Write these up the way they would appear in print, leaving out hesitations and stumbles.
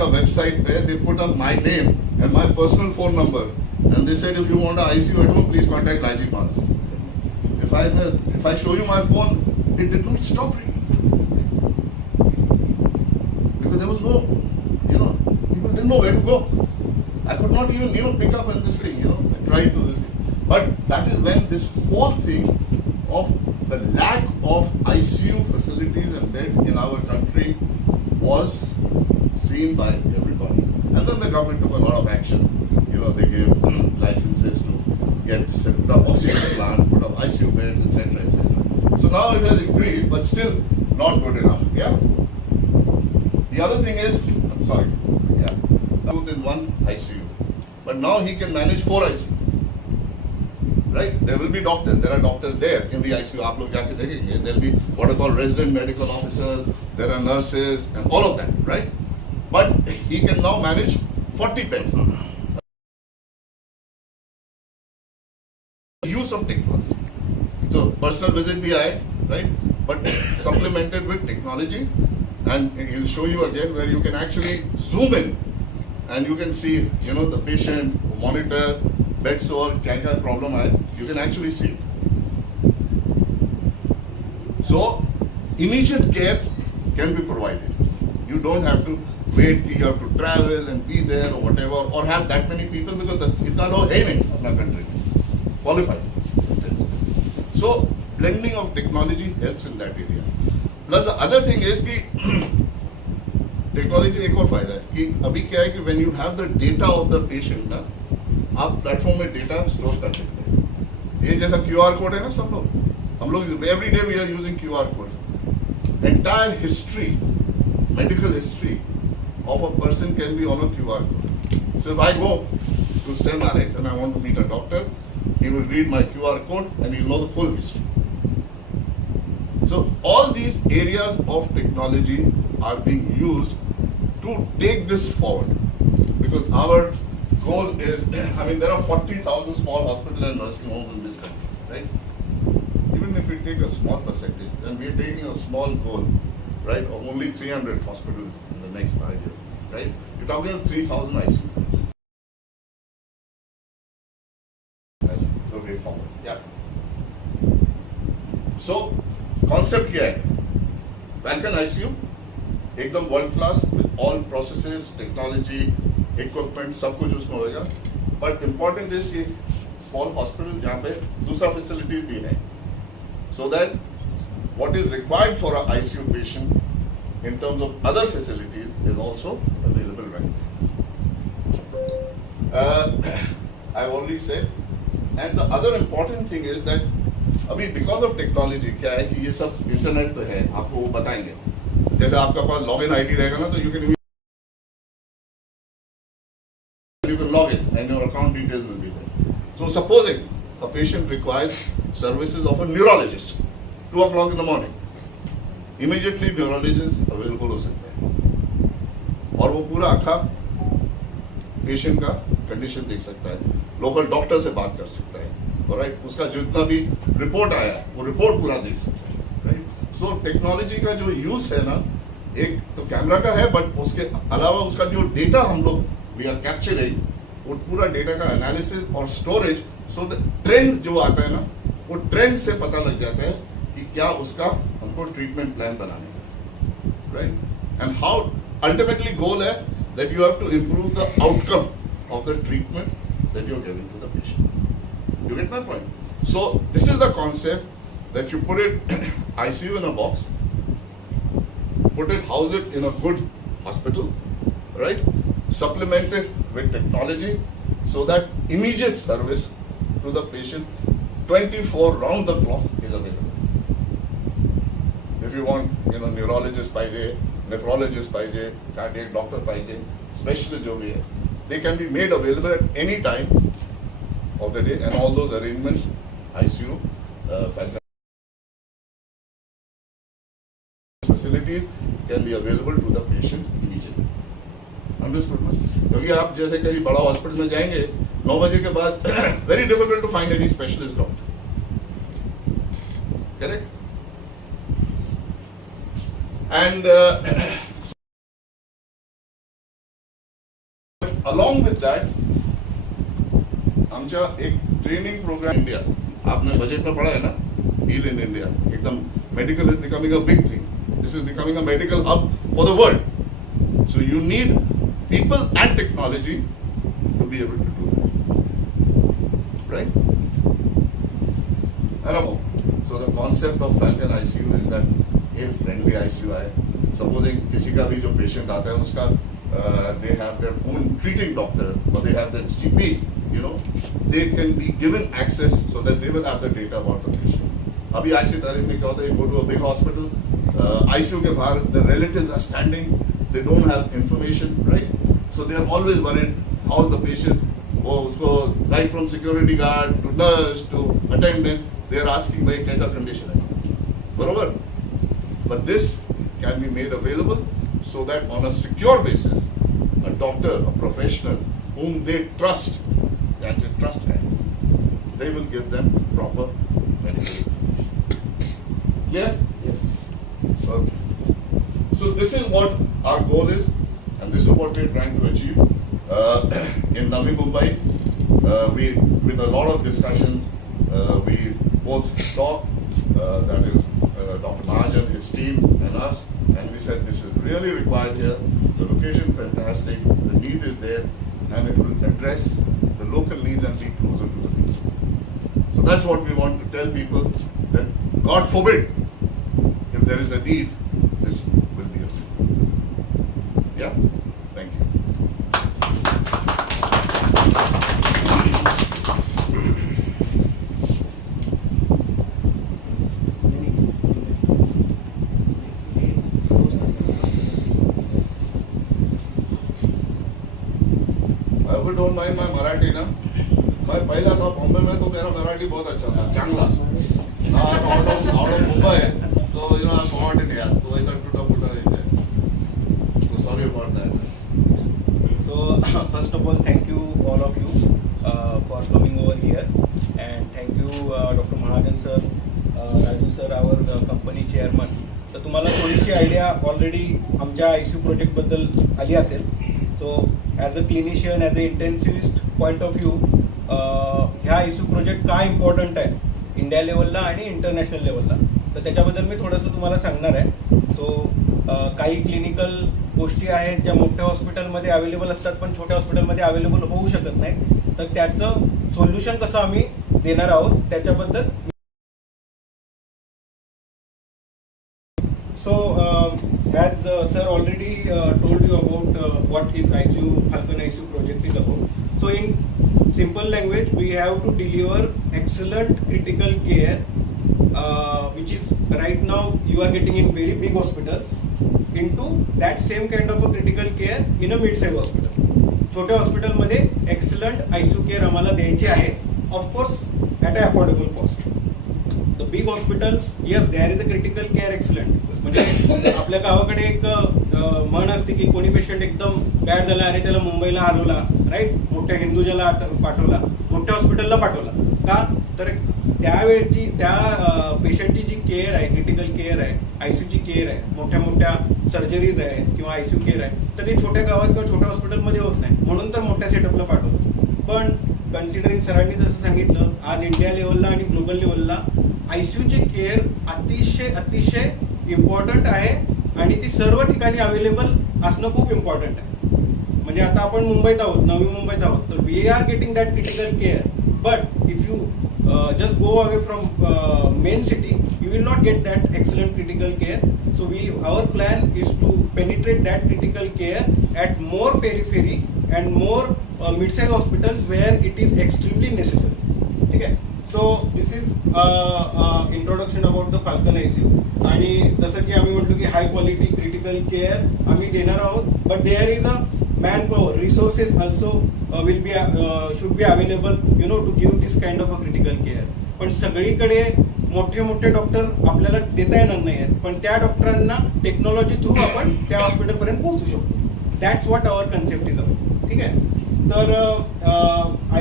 का website पे they put up my name and my personal phone number and they said if you want an ICU at home please contact Rajiv Mas. If I show you my phone, it did not stop ringing because there was no, people didn't know where to go. I could not even pick up on this thing, I tried to this thing. But that is when this whole thing of the lack of ICU facilities and beds in our country was seen by everybody. And then the government took a lot of action. They gave licenses to put up oxygen plant, put up ICU beds, etc., etc. So now it has increased, but still not good enough. Yeah. The other thing is, in one ICU, but now he can manage 4 ICU. Right? There will be doctors. There are doctors there in the ICU. आप लोग जाके देखेंगे. There will be what are called resident medical officers. There are nurses and all of that. Right? But he can now manage 40 beds. Use of technology. So personal visit bhi aaye, right? But supplemented with technology, and he'll show you again where you can actually zoom in, and you can see, the patient, monitor, bed sore, kya problem hai, you can actually see it. So immediate care can be provided. You don't have to wait, you have to travel and be there or whatever, or have that many people because itna log hai nahi apna country qualified. So blending of technology helps in that area. Plus the other thing is कि technology एक और फायदा है कि अभी क्या है कि when you have the data of the patient ना, आप प्लेटफॉर्म में डेटा स्टोर कर सकते हैं. ये जैसा QR कोड है ना, हम लोग every day we are using QR codes. Entire history, medical history of a person can be on a QR code. So if I go to Stemrx and I want to meet a doctor, he will read my QR code and he will know the full history. So all these areas of technology are being used to take this forward, because our goal is, there are 40,000 small hospitals and nursing homes in this country, right? Even if we take a small percentage, and we are taking a small goal, right, of only 300 hospitals in the next 5 years, right? You're talking about 3,000 ICU beds. That's the way forward. Yeah. So, concept क्या है? Falcon ICU, एकदम world class with all processes, technology, equipment, सब कुछ उसमें होगा. But important is कि small hospital जहाँ पे दूसरा facilities भी है, so that what is required for a ICU patient in terms of other facilities is also available right there. I've already said, and the other important thing is that अभी because of technology क्या है कि ये सब internet पे है, आपको वो बताएंगे. जैसे आपका पास login ID रहेगा ना, तो you can log in and your account details will be there. So supposing a patient requires services of a neurologist, 2 o'clock in the morning, immediately neurologist available हो सकता है और वो पूरा आखा पेशेंट का कंडीशन देख सकता है, लोकल डॉक्टर से बात कर सकता है, राइट? उसका जितना भी रिपोर्ट आया वो रिपोर्ट पूरा देख सकता है, राइट? सो टेक्नोलॉजी का जो यूज है ना, एक तो कैमरा का है, बट उसके अलावा उसका जो डेटा हम लोग वी आर कैप्चरिंग, वो पूरा डेटा का एनालिसिस और स्टोरेज, सो द ट्रेंड जो आता है ना, वो ट्रेंड से पता लग जाता है कि क्या उसका हमको ट्रीटमेंट प्लान बनाने का, राइट? एंड हाउ अल्टीमेटली गोल है that you have to improve the outcome of the treatment that you are giving to the patient. You get my point? So this is the concept that you put it ICU in a box, house it in a good hospital, right? Supplement it with technology so that immediate service to the patient 24 round the clock is available. If you want, neurologist पाहिजे, nephrologist पाहिजे, cardiac doctor पाहिजे, specialist जो भी है, they can be made available at any time of the day, and all those arrangements, ICU, facilities can be available to the patient immediately. Understood, man? क्योंकि आप जैसे कहीं बड़ा हॉस्पिटल में जाएंगे 9 बजे के बाद very difficult to find any specialist doctor. Correct? And along with that, आमचा एक ट्रेनिंग प्रोग्राम इंडिया, आपने बजट में पढ़ा है ना, हील इन इंडिया, एकदम medical is becoming a big thing. This is becoming a medical hub for the world. So you need people and technology to be able to do that, right? So the concept of Falcon ICU is that a friendly ICU है. Supposing किसी का भी जो patient आता है उसका they have their own treating doctor or they have their GP, you know, they can be given access so that they will have the data about the patient. अभी आज की तारीख में क्या होता है, you go to a big hospital, ICU के बाहर the relatives are standing, they don't have information, right? So they are always worried, how's the patient? वो उसको right from security guard to nurse to attendant, they are asking भाई कैसा condition है, बरोबर? But this can be made available so that on a secure basis, a doctor, a professional whom they trust, that's a trust है, they will give them proper medical information. Clear? Yes. Okay. So this is what our goal is, and this is what we are trying to achieve. In Navi Mumbai, we, with a lot of discussions, we both talked, that is Dr. Mahajan, his team and us, and we said this is really required here. The location fantastic, the need is there, and it will address the local needs and be closer to the people. So that's what we want to tell people, that God forbid, if there is a need, this will be a need. Yeah? Thank you. I hope you don't mind my Marathi ना. मैं पहला था बॉम्बे में तो मेरा मराठी बहुत अच्छा था, चांगला. Now I'm out of Mumbai, so you know I'm forgotten यार. तो ऐसा टूटा-फूटा ऐसे. So sorry about that. So first of all, thank you all of you for coming over here, and thank you Dr. Mahajan sir, Raju sir, our company chairman. तर तुम्हाला थोडीशी idea already आमच्या ICU प्रोजेक्टबद्दल आली असेल. So as a clinician, as a intensivist point of view, ह्या ICU project का important आहे India लेवलला आणि इंटरनॅशनल लेवलला, तर त्याच्याबद्दल मी थोडंसं तुम्हाला सांगणार आहे. सो काही क्लिनिकल गोष्टी आहेत ज्या मोठ्या हॉस्पिटलमध्ये अवेलेबल असतात पण छोट्या हॉस्पिटलमध्ये अवेलेबल होऊ शकत नाहीत, तर त्याचं सोल्युशन कसं आम्ही देणार आहोत त्याच्याबद्दल. So, as sir already told you about what is ICU, Falcon ICU project is about. So, in simple language, we have to deliver excellent critical care, which is right now you are getting in very big hospitals, into that same kind of a critical care in a mid-size hospital. छोट्या हॉस्पिटलमध्ये excellent ICU care आम्हाला द्यायची आहे, of course at a affordable cost. The big hospitals, yes, there is a critical care excellent. म्हणजे आपल्या गावाकडे एक म्हण असते की कोणी पेशंट एकदम बॅड झाला, अरे त्याला मुंबईला हलवला, राईट, मोठ्या हिंदुजाला पाठवला, मोठ्या हॉस्पिटलला पाठवला. का तर त्यावेळची त्या पेशंटची जी केअर आहे, क्रिटिकल केअर आहे, ICUची केअर आहे, मोठ्या मोठ्या सर्जरीज आहे किंवा ICU केअर आहे, तर ते छोट्या गावात किंवा छोट्या हॉस्पिटलमध्ये होत नाही, म्हणून तर मोठ्या सेटअपला पाठवतो. पण कन्सिडरिंग सरांनी जसं सांगितलं, आज इंडिया लेवलला आणि ग्लोबल लेवलला ICUची केअर अतिशय इम्पॉर्टंट आहे आणि ती सर्व ठिकाणी अवेलेबल असणं खूप इम्पॉर्टंट आहे. म्हणजे आता आपण मुंबईत आहोत, नवी मुंबईत आहोत, तर we are getting that critical care, but if you just go away from main city, you will not get that excellent critical care. So our plan is to penetrate that critical care at more periphery and more mid-size hospitals where it is extremely necessary. Okay. So this is introduction about the Falcon ICU. आणि जसं की आम्ही म्हटलो की high quality critical care आम्ही देणार आहोत, but there is a manpower, resources also will be should be available, you know, to give this kind of a critical care. पण सगळीकडे मोठे डॉक्टर आपल्याला देता येणार नाही आहेत, पण त्या डॉक्टरांना टेक्नॉलॉजी थ्रू आपण त्या हॉस्पिटलपर्यंत पोहोचू शकतो. That's what our concept is about. ठीक आहे. तर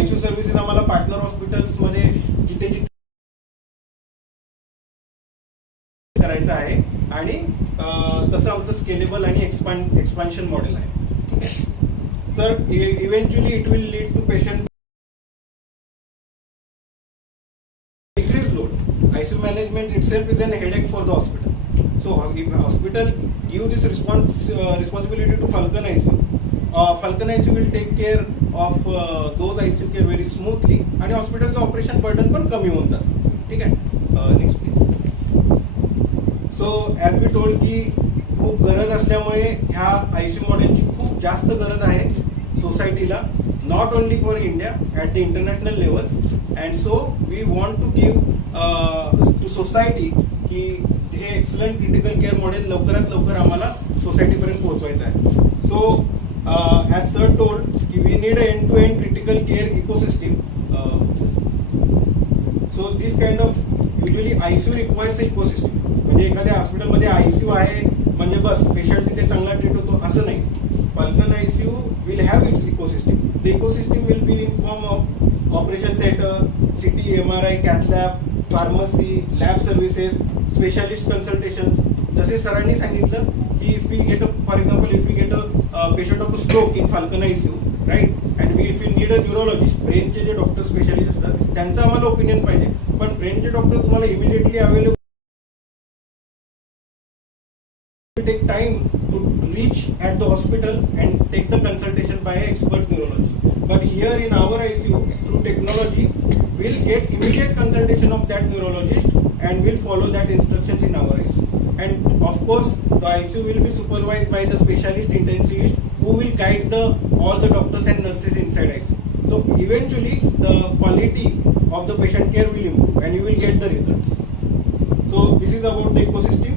ICU सर्व्हिसेस आम्हाला पार्टनर हॉस्पिटल्समध्ये जिथे करायचं आहे आणि तसं आमचं स्केलेबल आणि एक्सपान्शन मॉडेल आहे. ठीक आहे. sir, eventually it will lead to patient decreased load. ICU management itself is an headache for the hospital. So if hospital give this responsibility to Falcon ICU, Falcon ICU will take care of those ICU care very smoothly आणि हॉस्पिटलचं operation burden पण कमी होऊन जातं. ठीक आहे, next please. So as we told की खूप गरज असल्यामुळे ह्या ICU मॉडेलची खूप जास्त गरज आहे सोसायटीला, not only for India, at the international levels. And so we want to give to society की हे एक्सलंट क्रिटिकल केअर मॉडेल लवकरात लवकर आम्हाला सोसायटीपर्यंत पोहोचवायचं आहे. सो as sir told, we need an end-to-end critical care ecosystem. So this kind of usually ICU requires an ecosystem. म्हणजे एखाद्या हॉस्पिटलमध्ये ICU आहे म्हणजे बस पेशंट तिथे चांगला ट्रीट होतो असं नाही. Falcon ICU will have its ecosystem. The ecosystem will be in form of operation theater, CT, MRI, cath lab, pharmacy, lab services, specialist consultations. जसे सरांनी सांगितलं की if we get a, for example, if we get a patient of a stroke in Falcon ICU, right, and if we need a neurologist, ब्रेनचे जे doctor specialist असतात त्यांचा आम्हाला opinion पाहिजे, पण ब्रेनचे डॉक्टर तुम्हाला immediately available take time to reach at the hospital and take the consultation by an expert neurologist. But here in our ICU, through technology, we'll get immediate consultation of that neurologist and we'll follow that instructions in our ICU. And of course, the ICU will be supervised by the specialist intensivist who will guide all the doctors and nurses inside ICU. So eventually, the quality of the patient care will improve and you will get the results. So this is about the ecosystem.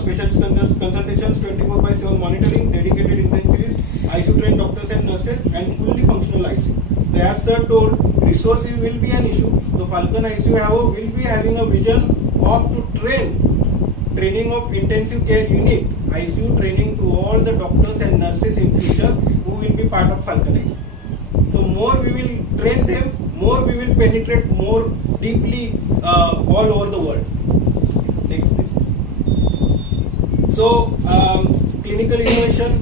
Specialist consultations, 24/7 monitoring, dedicated intensivists, ICU trained doctors and nurses, and fully functional ICU. So as sir told, resources will be an issue. So Falcon ICU will be having a vision of to training of intensive care unit, ICU training to all the doctors and nurses in future who will be part of Falcon ICU. So more we will train them, more we will penetrate more deeply all over the world. Next please. So clinical innovation,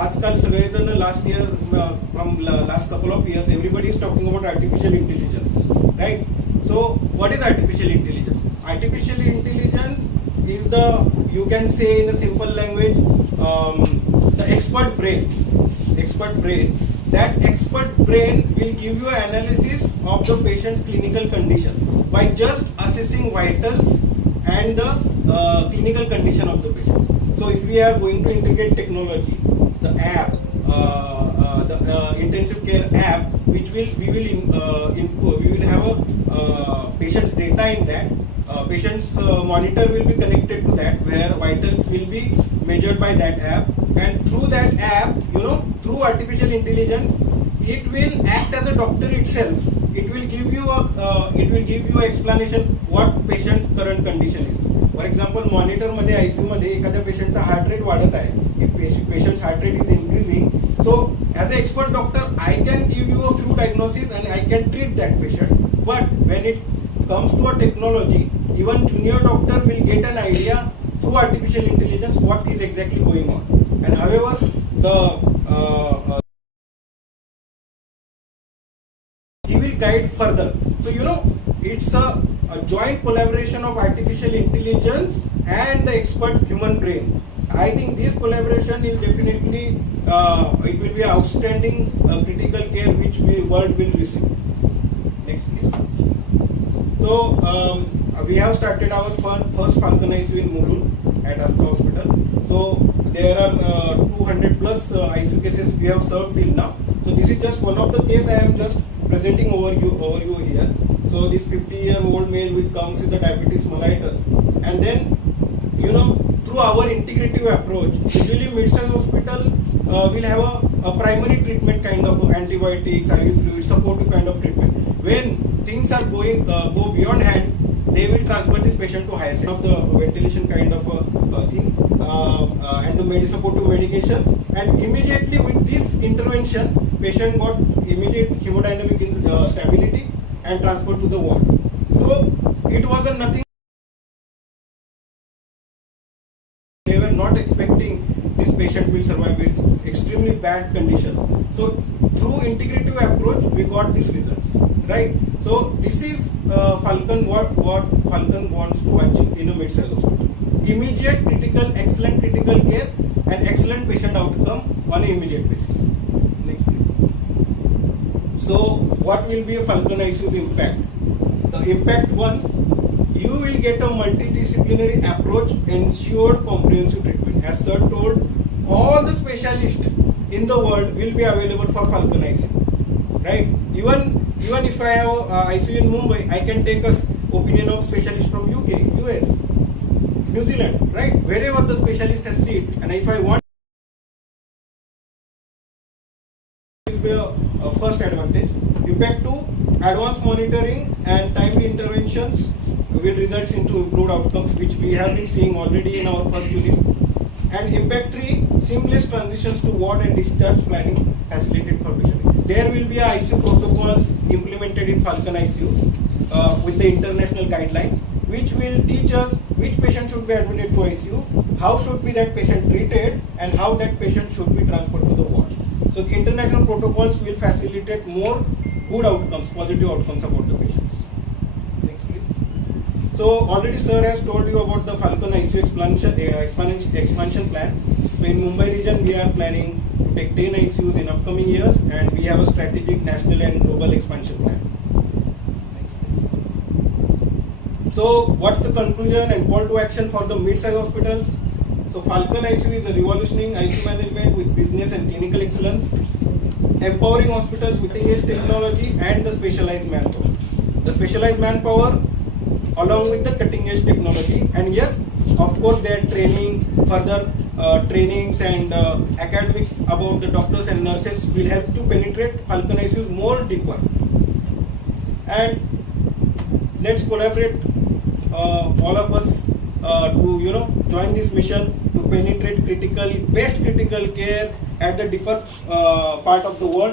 आजकाल सगळेजण last year from last couple of years everybody is talking about artificial intelligence, right? So what is artificial intelligence? Artificial intelligence is the, you can say in a simple language, the expert brain. That expert brain will give you analysis of the patient's clinical condition by just assessing vitals and the clinical condition of the patient. So if we are going to integrate technology, the app, the intensive care app, which we will have a patient's data in that. Patient's monitor will be connected to that, where vitals will be measured by that app, and through that app, through artificial intelligence, it will act as a doctor itself. It will give you a explanation what patient's current condition is. For example, monitor मध्ये ICU मध्ये एखाद्या पेशंटचा heart rate वाढत आहे, if patient's heart rate is increasing, so as an expert doctor I can give you a few diagnoses and I can treat that patient. But when it comes to a technology, even junior doctor will get an idea through artificial intelligence what is exactly going on. And however, he will guide further. So it's a joint collaboration of artificial intelligence and the expert human brain. I think this collaboration is definitely it will be outstanding critical care which world will receive. Next please. So we have started our first Falcon ICU in Mulund at Asta Hospital. So there are 200 plus ICU cases we have served till now. So this is just one of the case I am just presenting over you here. So this 50-year-old male with comes with the diabetes mellitus, and then through our integrative approach, usually mid-size hospital will have a primary treatment kind of antibiotics, IV fluids, supportive kind of treatment. When things are go beyond hand, they will transfer this patient to higher of the ventilation kind of thing and the supportive medications, and immediately with this intervention, patient got immediate hemodynamic stability and transferred to the ward. So it was a nothing. They were not expecting this patient will survive its extremely bad condition. So through integrative approach, we got these results, right? So this is Falcon, what Falcon wants to achieve in a mid-size hospital. Immediate critical, excellent critical care and excellent patient outcome on an immediate basis. Next please. So what will be a Falcon ICU's impact? The impact one, you will get a multidisciplinary approach, ensured comprehensive treatment. As sir told, all the specialists in the world will be available for Falcon ICU, right? Even if I have ICU in Mumbai, I can take a opinion of specialists from UK, US, New Zealand, right? Wherever the specialist has seat, and if I want, this will be a first advantage. Impact 2, advanced monitoring and timely interventions will result into improved outcomes, which we have been seeing already in our first unit. And impact 3, seamless transitions to ward and discharge planning facilitated for patient. There will be ICU protocols implemented in Falcon ICUs with the international guidelines, which will teach us which patient should be admitted to ICU, how should be that patient treated, and how that patient should be transferred to the ward. So the international protocols will facilitate more good outcomes, positive outcomes about the patients. Next please. So already sir has told you about the Falcon ICU expansion plan. So in Mumbai region we are planning to take 10 ICUs in upcoming years, and we have a strategic national and global expansion plan. So what's the conclusion and call to action for the mid-size hospitals? So Falcon ICU is a revolutionizing ICU management with business and clinical excellence, empowering hospitals with cutting-edge technology and the specialized manpower. The specialized manpower along with the cutting-edge technology, and yes, of course, they are training, further trainings and academics about the doctors and nurses will help to penetrate Falcon ICUs more deeper. And let's collaborate, all of us, to join this mission to penetrate best critical care at the deeper part of the world.